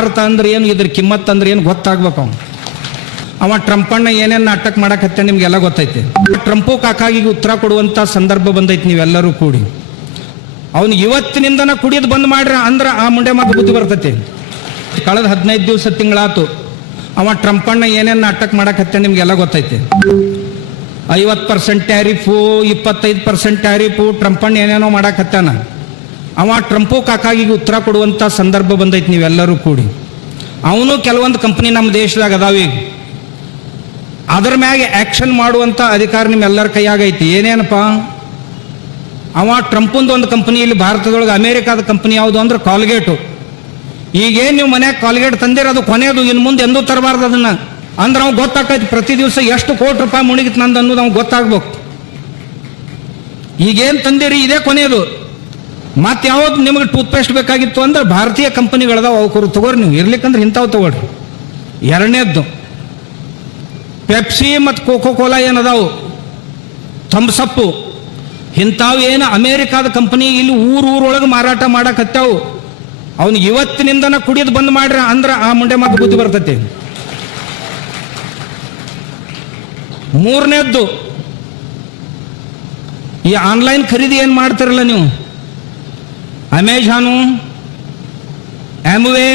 ಭಾರತ ಅಂದ್ರೆ ಏನು, ಇದ್ರ ಕಿಮ್ಮತ್ ಅಂದ್ರೆ ಏನು ಗೊತ್ತಾಗ್ಬೇಕು. ಅವ ಟ್ರಂಪಣ್ಣ ಏನೇನು ನಾಟಕ ಮಾಡಕತ್ತೆ ನಿಮ್ಗೆಲ್ಲ ಗೊತ್ತೈತಿ. ಟ್ರಂಪು ಕಾಕಾಗಿಗೆ ಉತ್ತರ ಕೊಡುವಂಥ ಸಂದರ್ಭ ಬಂದೈತಿ. ನೀವೆಲ್ಲರೂ ಕೂಡಿ ಅವನು ಇವತ್ತಿನಿಂದನ ಕುಡಿಯೋದು ಬಂದ್ ಮಾಡ್ರಿ ಅಂದ್ರೆ ಆ ಮುಂಡೆ ಮಾತು ಬುದ್ಧಿ ಬರ್ತೈತಿ. ಕಳೆದ 15 ದಿವಸ ತಿಂಗಳಾತು ಅವ ಟ್ರಂಪಣ್ಣ ಏನೇನು ನಾಟಕ ಮಾಡಕತ್ತೆ ನಿಮ್ಗೆಲ್ಲ ಗೊತ್ತೈತಿ. 50% ಟ್ಯಾರಿಫು, 25% ಟ್ಯಾರಿಫು, ಟ್ರಂಪಣ್ಣ ಏನೇನೋ ಮಾಡಕತ್ತಾನ. ಅವ ಟ್ರಂಪು ಕಾಕಾಗಿಗೆ ಉತ್ತರ ಕೊಡುವಂಥ ಸಂದರ್ಭ ಬಂದೈತಿ. ನೀವೆಲ್ಲರೂ ಕೂಡಿ ಅವನು ಕೆಲವೊಂದು ಕಂಪ್ನಿ ನಮ್ಮ ದೇಶದಾಗ ಅದಾವೀಗ, ಅದ್ರ ಮ್ಯಾಗೆ ಆ್ಯಕ್ಷನ್ ಮಾಡುವಂಥ ಅಧಿಕಾರ ನಿಮ್ಮೆಲ್ಲರ ಕೈಯಾಗೈತಿ. ಏನೇನಪ್ಪ, ಅವ ಟ್ರಂಪಂದು ಒಂದು ಕಂಪ್ನಿ ಇಲ್ಲಿ ಭಾರತದೊಳಗೆ, ಅಮೇರಿಕಾದ ಕಂಪ್ನಿ ಯಾವುದು ಅಂದ್ರೆ ಕಾಲ್ಗೇಟು. ಈಗೇನು ನೀವು ಮನ್ಯಾಗ ಕಾಲ್ಗೇಟ್ ತಂದಿರೋದು ಕೊನೆಯದು, ಇನ್ನು ಮುಂದೆ ಎಂದೂ ತರಬಾರ್ದು ಅದನ್ನು ಅಂದ್ರೆ ಅವ್ನು ಗೊತ್ತಾಕೈತಿ ಪ್ರತಿ ದಿವಸ ಎಷ್ಟು ಕೋಟಿ ರೂಪಾಯಿ ಮುಣಿಗಿತ್ತು ನಂದು ಅನ್ನೋದು ಅವ್ನು ಗೊತ್ತಾಗ್ಬೇಕು. ಈಗೇನು ತಂದಿರಿ ಇದೇ ಕೊನೆಯದು. ಮತ್ತೆ ಯಾವ್ದು ನಿಮಗೆ ಟೂತ್ಪೇಸ್ಟ್ ಬೇಕಾಗಿತ್ತು ಅಂದ್ರೆ ಭಾರತೀಯ ಕಂಪನಿಗಳದಾವ, ಅವಕರು ತಗೋರಿ, ನೀವು ಇರ್ಲಿಕ್ಕಂದ್ರೆ ಇಂಥವು ತಗೊಳ್ರಿ. ಎರಡನೇದ್ದು ಪೆಪ್ಸಿ ಮತ್ತು ಕೋಕೋ ಕೋಲಾ ಏನದಾವು, ಥಮ್ಸಪ್ಪು, ಇಂಥವು ಏನು ಅಮೇರಿಕಾದ ಕಂಪನಿ ಇಲ್ಲಿ ಊರೊಳಗೆ ಮಾರಾಟ ಮಾಡಕತ್ತಾವು. ಅವನು ಇವತ್ತಿನಿಂದನ ಕುಡಿಯೋದು ಬಂದ್ ಮಾಡ್ರಿ ಅಂದ್ರೆ ಆ ಮುಂಡೆ ಮಾತು ಬುದ್ಧಿ ಬರ್ತೈತಿ. ಮೂರನೇದ್ದು ಈ ಆನ್ಲೈನ್ ಖರೀದಿ ಏನು ಮಾಡ್ತಿರಲ್ಲ ನೀವು, ಅಮೆಜಾನು, ಆಮ್ವೇ,